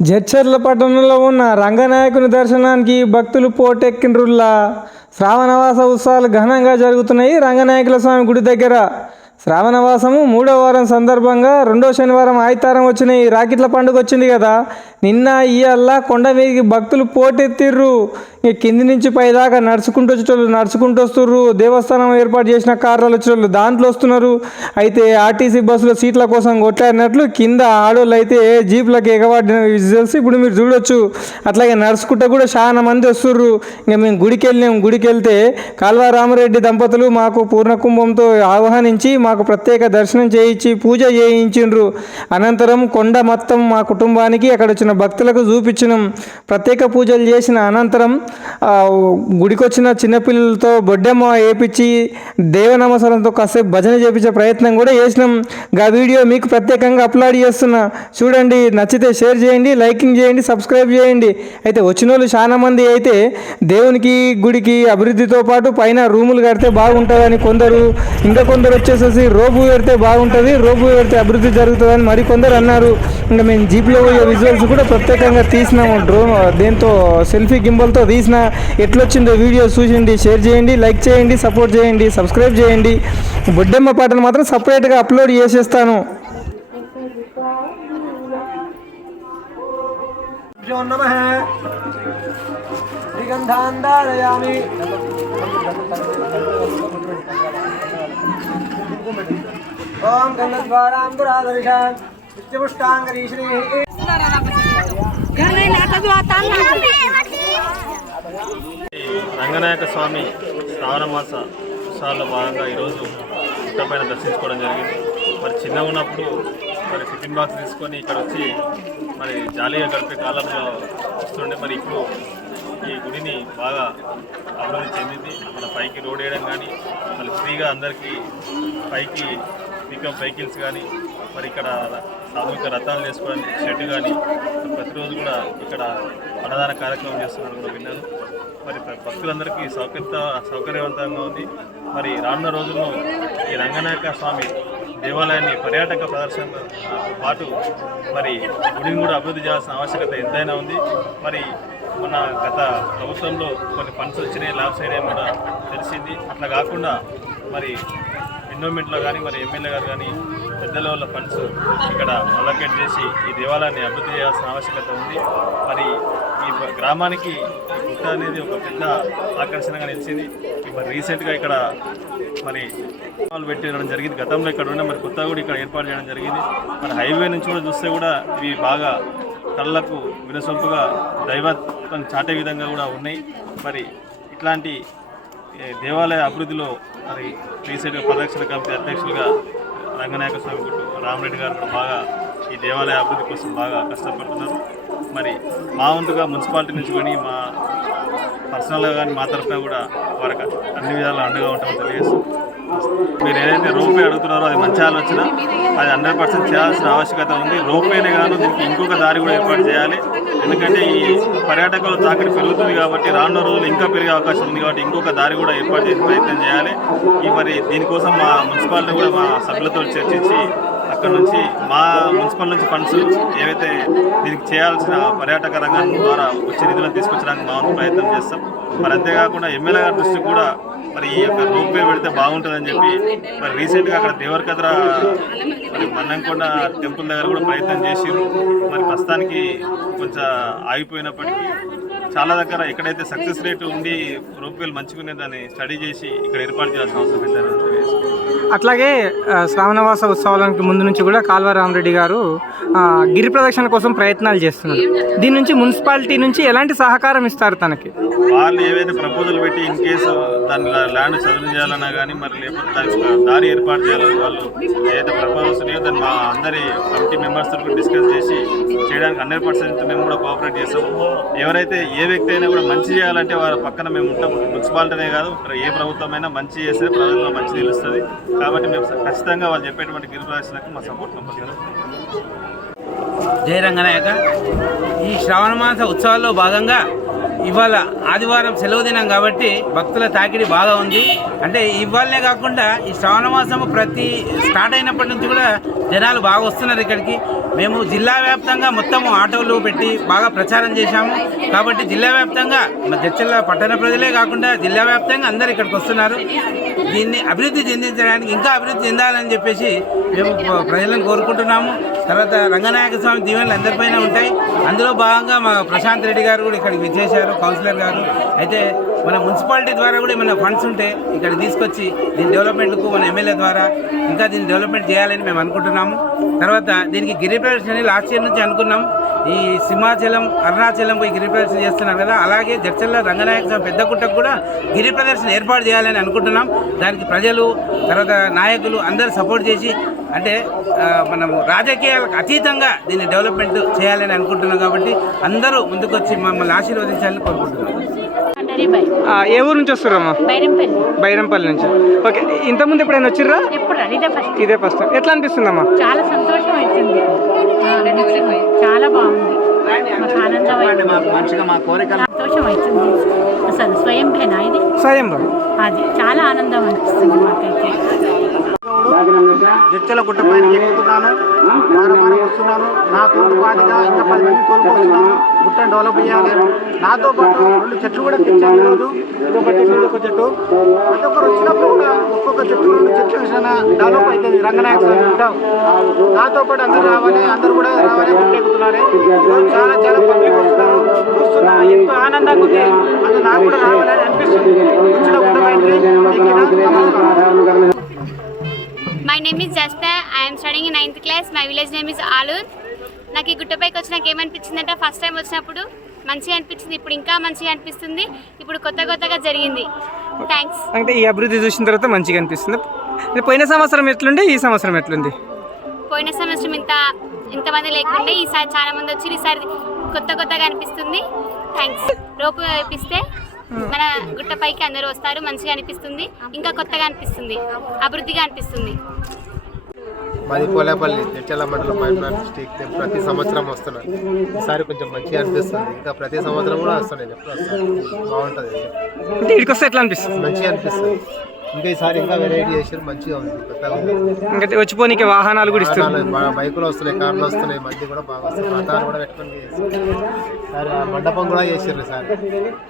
జడ్చర్ల పట్టణంలో ఉన్న రంగనాయకుని దర్శనానికి భక్తులు పోటెక్కినరుల్లా శ్రావణవాస ఉత్సవాలు ఘనంగా జరుగుతున్నాయి. రంగనాయకుల స్వామి గుడి దగ్గర శ్రావణవాసము 3వ వారం సందర్భంగా 2వ శనివారం ఆదివారం వచ్చినాయి. రాకెట్ల పండుగ వచ్చింది కదా, నిన్న ఇయ్యాల కొండ మీదకి భక్తులు పోటెత్తిర్రు. కింది నుంచి పైదాకా నడుచుకుంటూ వచ్చేటోళ్ళు నడుచుకుంటూ వస్తుర్రు. దేవస్థానం ఏర్పాటు చేసిన కార్లు వచ్చేటోళ్ళు దాంట్లో వస్తున్నారు. అయితే ఆర్టీసీ బస్సులో సీట్ల కోసం కొట్లాడినట్లు కింద ఆడోళ్ళు అయితే జీప్లకు ఎగబడిన విజువల్స్ ఇప్పుడు మీరు చూడొచ్చు. అట్లాగే నడుచుకుంటూ కూడా చాలా మంది వస్తుర్రు. ఇంకా మేము గుడికి వెళ్తే కాల్వ రామరెడ్డి దంపతులు మాకు పూర్ణ కుంభంతో ఆహ్వానించి మాకు ప్రత్యేక దర్శనం చేయించి పూజ చేయించిండ్రు. అనంతరం కొండ మొత్తం మా కుటుంబానికి అక్కడ వచ్చిన భక్తులకు చూపించినాం. ప్రత్యేక పూజలు చేసిన అనంతరం గుడికి వచ్చిన చిన్నపిల్లలతో బొడ్డెమ్మ వేయించి దేవనామస్వరంతో కాసేపు భజన చేయించే ప్రయత్నం కూడా చేసినాం. ఆ వీడియో మీకు ప్రత్యేకంగా అప్లోడ్ చేస్తున్నా, చూడండి. నచ్చితే షేర్ చేయండి, లైకింగ్ చేయండి, సబ్స్క్రైబ్ చేయండి. అయితే వచ్చిన వాళ్ళు చాలా మంది అయితే దేవునికి గుడికి అభివృద్ధితో పాటు పైన రూములు కడితే బాగుంటుందని కొందరు, ఇంకా కొందరు వచ్చేసేసి రోబు పెడితే బాగుంటుంది, రోబు పెడితే అభివృద్ధి జరుగుతుందని మరికొందరు అన్నారు. ఇంకా మేము జీప్లో పోయే విజువల్స్ కూడా ప్రత్యేకంగా తీసినాము. దేంతో సెల్ఫీ గింబల్తో తీసిన. ఎట్లొచ్చిందో వీడియో చూసిండి, షేర్ చేయండి, లైక్ చేయండి, సపోర్ట్ చేయండి, సబ్స్క్రైబ్ చేయండి. బొడ్డెమ్మ పాటను మాత్రం సపరేట్గా అప్లోడ్ చేసేస్తాను. ఓం గంగద్వారాంబురాధరిషాన్ నిత్యపుష్టాంగరీశ్రీ రంగనాయక స్వామి శ్రావణమాస ఉత్సవాల్లో భాగంగా ఈరోజు పుట్టపైన దర్శించుకోవడం జరిగింది. మరి చిన్నగా ఉన్నప్పుడు మరి టిఫిన్ బాక్స్ తీసుకొని ఇక్కడ వచ్చి మరి జాలీగా గడిపే కాలంలో వస్తుండే. మరి ఇప్పుడు ఈ గుడిని బాగా అభివృద్ధి చెందింది. మన పైకి రోడ్ వేయడం కానీ, మళ్ళీ ఫ్రీగా అందరికీ పైకి పికప్ వెహికల్స్ కానీ, మరి ఇక్కడ సామూహిక రథాలు చేసుకోవడానికి షెడ్ కానీ, ప్రతిరోజు కూడా ఇక్కడ అన్నదాన కార్యక్రమం చేస్తున్నట్టు కూడా విన్నాను. మరి భక్తులందరికీ సౌకర్యవంతంగా ఉంది. మరి రానున్న రోజుల్లో ఈ రంగనాయక స్వామి దేవాలయాన్ని పర్యాటక ప్రదర్శనతో పాటు మరి గుడిని కూడా అభివృద్ధి చేయాల్సిన ఆవశ్యకత ఎంతైనా ఉంది. మరి మన గత ప్రభుత్వంలో కొన్ని ఫండ్స్ వచ్చినాయి, ల్యాబ్ సైడ్ ఏమో కూడా తెలిసింది. అట్లా కాకుండా మరి ఎన్విరాన్మెంట్లో కానీ మరి ఎమ్మెల్యే గారు కానీ పెద్ద లెవెల్లో ఫండ్స్ ఇక్కడ అలొకేట్ చేసి ఈ దేవాలయాన్ని అభివృద్ధి చేయాల్సిన ఆవశ్యకత ఉంది. మరి ఈ గ్రామానికి గుట్ట అనేది ఒక పెద్ద ఆకర్షణగా నిలిచింది. మరి రీసెంట్గా ఇక్కడ మరి పెట్టడం జరిగింది. గతంలో ఇక్కడ ఉన్న మరి కొత్తగా కూడా ఇక్కడ ఏర్పాటు చేయడం జరిగింది. మరి హైవే నుంచి కూడా చూస్తే కూడా ఇవి బాగా కళ్ళకు వినసొంపుగా దైవత్వం చాటే విధంగా కూడా ఉన్నాయి. మరి ఇట్లాంటి దేవాలయ అభివృద్ధిలో మరి రీసెంట్గా పరిరక్షణ కమిటీ అధ్యక్షులుగా రంగనాయక స్వామి గుట్టు రామరెడ్డి గారు కూడా బాగా ఈ దేవాలయ అభివృద్ధి కోసం బాగా కష్టపడుతున్నారు. మరి మా వంతుగా మున్సిపాలిటీ నుంచి కానీ మా పర్సనల్గా కానీ మా తరఫున కూడా వారికి అన్ని విధాలు అండగా ఉంటామని తెలియజేస్తాం. మీరు ఏదైతే రోప్వే అడుగుతున్నారో అది మంచి ఆలోచన, అది 100% చేయాల్సిన ఆవశ్యకత ఉంది. రోప్వేనే కాదు, దీనికి ఇంకొక దారి కూడా ఏర్పాటు చేయాలి. ఎందుకంటే ఈ పర్యాటకుల తాకిడి పెరుగుతుంది కాబట్టి రానున్న రోజులు ఇంకా పెరిగే అవకాశం ఉంది. కాబట్టి ఇంకొక దారి కూడా ఏర్పాటు చేసే ప్రయత్నం చేయాలి. మరి దీనికోసం మా మున్సిపాలిటీ కూడా మా సభ్యులతో చర్చించి అక్కడ నుంచి మా మున్సిపల్ నుంచి ఫండ్స్ ఏవైతే దీనికి చేయాల్సిన పర్యాటక రంగం ద్వారా వచ్చే నిధులను తీసుకొచ్చడానికి మా వంతు ప్రయత్నం చేస్తాం. మరి అంతేకాకుండా ఎమ్మెల్యే గారి దృష్టి కూడా మరి ఈ యొక్క రోప్వే పెడితే బాగుంటుందని చెప్పి మరి రీసెంట్గా అక్కడ దేవరకద్ర మరి మన్నంకొండ టెంపుల్ దగ్గర కూడా ప్రయత్నం చేసిరు. మరి ప్రస్తుతానికి కొంచెం ఆగిపోయినప్పటికీ చాలా దగ్గర ఎక్కడైతే సక్సెస్ రేట్ ఉండి రోప్వేలు మంచిగానే దాన్ని స్టడీ చేసి ఇక్కడ ఏర్పాటు చేయాల్సిన అవసరం ఉందని. అట్లాగే శ్రావణవాస ఉత్సవాలకు ముందు నుంచి కూడా కాల్వ రామరెడ్డి గారు గిరి ప్రదక్షిణ కోసం ప్రయత్నాలు చేస్తున్నారు. దీని నుంచి మున్సిపాలిటీ నుంచి ఎలాంటి సహకారం ఇస్తారు తనకి? వాళ్ళు ఏవైతే ప్రపోజల్ పెట్టి ఇన్ కేసు దాని ల్యాండ్ చదువు చేయాలన్నా కానీ మరి లేకపోతే దానికి దారి ఏర్పాటు చేయాలని వాళ్ళు ఏదైతే ప్రపోజల్స్ ఉన్నాయో దాన్ని మా అందరి కమిటీ మెంబర్స్తో డిస్కస్ చేసి చేయడానికి 100% మేము కూడా కోఆపరేట్ చేస్తాం. ఎవరైతే ఏ వ్యక్తి అయినా కూడా మంచి చేయాలంటే వారి పక్కన మేము ఉంటాం. మున్సిపాలిటీనే కాదు, ఏ ప్రభుత్వమైనా మంచి చేస్తే ప్రజల్లో మంచి తెలుస్తుంది. కాబట్టి మేము ఖచ్చితంగా వాళ్ళు చెప్పేటువంటి గిరి ప్రదర్శనకు మా సపోర్ట్ కంపల్సరీ. జయ రంగనాయక. ఈ శ్రావణ మాస ఉత్సవాల్లో భాగంగా ఇవాళ ఆదివారం సెలవు దినం కాబట్టి భక్తుల తాకిడి బాగా ఉంది. అంటే ఇవాళనే కాకుండా ఈ శ్రావణ మాసము ప్రతి స్టార్ట్ అయినప్పటి నుంచి కూడా జనాలు బాగా వస్తున్నారు ఇక్కడికి. మేము జిల్లా వ్యాప్తంగా మొత్తము ఆటోలు పెట్టి బాగా ప్రచారం చేశాము. కాబట్టి జిల్లా వ్యాప్తంగా జడ్చర్ల పట్టణ ప్రజలే కాకుండా జిల్లా వ్యాప్తంగా అందరు ఇక్కడికి వస్తున్నారు. దీన్ని అభివృద్ధి చెందించడానికి ఇంకా అభివృద్ధి చెందాలని చెప్పేసి మేము ప్రజలను కోరుకుంటున్నాము. తర్వాత రంగనాయక స్వామి దీవెనలు అందరిపైన ఉంటాయి. అందులో భాగంగా మా ప్రశాంత్ రెడ్డి గారు కూడా ఇక్కడికి విచ్చేశారు, కౌన్సిలర్ గారు. అయితే మన మున్సిపాలిటీ ద్వారా కూడా ఏమైనా ఫండ్స్ ఉంటే ఇక్కడ తీసుకొచ్చి దీని డెవలప్మెంట్కు మన ఎమ్మెల్యే ద్వారా ఇంకా దీన్ని డెవలప్మెంట్ చేయాలని మేము అనుకుంటున్నాము. తర్వాత దీనికి గిరి ప్రదర్శన లాస్ట్ ఇయర్ నుంచి అనుకున్నాం. ఈ సింహాచలం, అరుణాచలం పోయి గిరి ప్రదర్శన చేస్తున్నారు కదా, అలాగే జడ్చర్ల రంగనాయక స్వామి పెద్దగుట్టకు కూడా గిరి ప్రదర్శన ఏర్పాటు చేయాలని అనుకుంటున్నాం. దానికి ప్రజలు తర్వాత నాయకులు అందరూ సపోర్ట్ చేసి అంటే మనము రాజకీయాలకు అతీతంగా దీన్ని డెవలప్మెంట్ చేయాలని అనుకుంటున్నాం. కాబట్టి అందరూ ముందుకొచ్చి మమ్మల్ని ఆశీర్వదించాలని కోరుకుంటున్నాం. ఏ ఊరు నుంచి వస్తారమ్మా? బైరంపల్లి నుంచి. ఓకే, ఇంతకుముందు ఎప్పుడైనా వచ్చిర్రా? ఇదే ఫస్ట్. ఎట్లా అనిపిస్తుందమ్మా? చాలా సంతోషం అవుతుంది, చాలా బాగుంది, మాకు ఆనందం, సంతోషం అవుతుంది. అసలు స్వయంభేనా ఇది? స్వయంభూ. అది చాలా ఆనందం అనిపిస్తుంది మాకైతే. జడ్చల గుట్ట పైన ఎక్కుతున్నాను, వారం వస్తున్నాను. నా తోడు పాటిగా ఇంకా 10 మంది తోలుకొస్తున్నాను. గుట్టను డెవలప్ చేయాలి. నాతో పాటు 2 చెట్లు కూడా తెచ్చాను ఈరోజు. ఇదొక చెట్టు, ఇదొక చెట్టు. ప్రతి ఒక్కరు వచ్చినప్పుడు కూడా ఒక్కొక్క చెట్టు 2 చెట్లు వేసినా డెవలప్ అవుతుంది రంగనాయక స్వామి గుట్ట. నాతో పాటు అందరూ రావాలి, అందరూ కూడా రావాలి. గుట్ట ఎక్కుతున్నారు. ఈరోజు చాలా చాలా పబ్లిక్ వస్తున్నారు, చూస్తున్నా. ఎంతో ఆనందంగా ఉంది. అది నాకు కూడా రావాలని అనిపిస్తుంది. వచ్చిన గుట్ట పైకి ఎక్కిన. My name is Jasper. I am studying in 9th class. My village name is Alur. నాకు ఈ గుట్టపైకి వచ్చినాక ఏమనిపించిందంటే ఫస్ట్ టైం వచ్చినప్పుడు మంచిగా అనిపించింది, ఇప్పుడు ఇంకా మంచిగా అనిపిస్తుంది. ఇప్పుడు కొత్తగా జరిగింది. థ్యాంక్స్. అంటే ఈ అభివృద్ధి చూసిన తర్వాత మంచిగా అనిపిస్తుంది. పోయిన సంవత్సరం ఎట్లుండే, ఈ సంవత్సరం ఎట్లుంది? పోయిన సంవత్సరం ఇంతమంది లేకుండే, ఈసారి చాలా మంది వచ్చి ఈసారి కొత్తగా అనిపిస్తుంది. థ్యాంక్స్. రోపు వేపిస్తే మన గుట్టపైకి అందరూ వస్తారు, మంచిగా అనిపిస్తుంది, ఇంకా కొత్తగా అనిపిస్తుంది, అభివృద్ధిగా అనిపిస్తుంది. మాది పోలేపల్లి, జడ్చర్ల మండలం, పైప్లైన్ డిస్ట్రిక్ట్. నేను ప్రతి సంవత్సరం వస్తున్నాను. ఈసారి కొంచెం మంచిగా అనిపిస్తుంది. ఇంకా ప్రతి సంవత్సరం కూడా వస్తున్నాను. ఎప్పుడు వస్తాను, బాగుంటుంది. అంటే ఇక్కడికి వస్తే ఎట్లా అనిపిస్తుంది? మంచిగా అనిపిస్తుంది. ఇంకా ఈసారి ఇంకా వెరైటీ చేసారు, మంచిగా ఉంది, కొత్తగా ఉంది. ఇంకా వచ్చిపోనీకి వాహనాలు కూడా ఇస్తారు. బైకులు వస్తున్నాయి, కార్లు వస్తున్నాయి, మంది కూడా బాగా వస్తాయి. రథాలు కూడా పెట్టుకొని చేస్తారు. సార్ మండపం కూడా చేసారు సార్,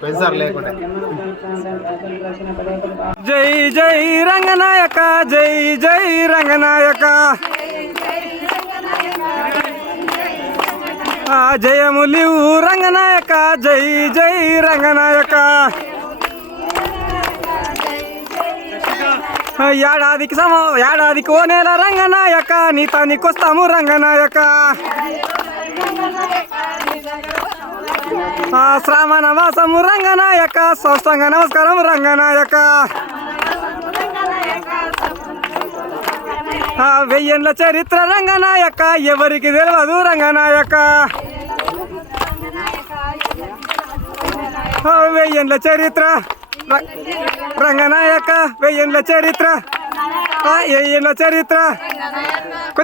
పోయినసారి లేకుండా. జై జై రంగనాయక, జై జై రంగనాయక, జయములివు రంగనాయక, జై జై రంగనాయక. ఏడాదికి ఓ నెల రంగనాయక, నీకొస్తాము రంగనాయక. శ్రావణ మాసము రంగనాయక, స్వస్థంగ నమస్కారం రంగనాయక. 1000 ఏళ్ల చరిత్ర రంగనాయక, ఎవరికి తెలియదు రంగనాయక. 1000 ఏళ్ల చరిత్ర రంగనాయక, 1000 ఏళ్ల చరిత్ర, 1000 ఏళ్ల చరిత్ర.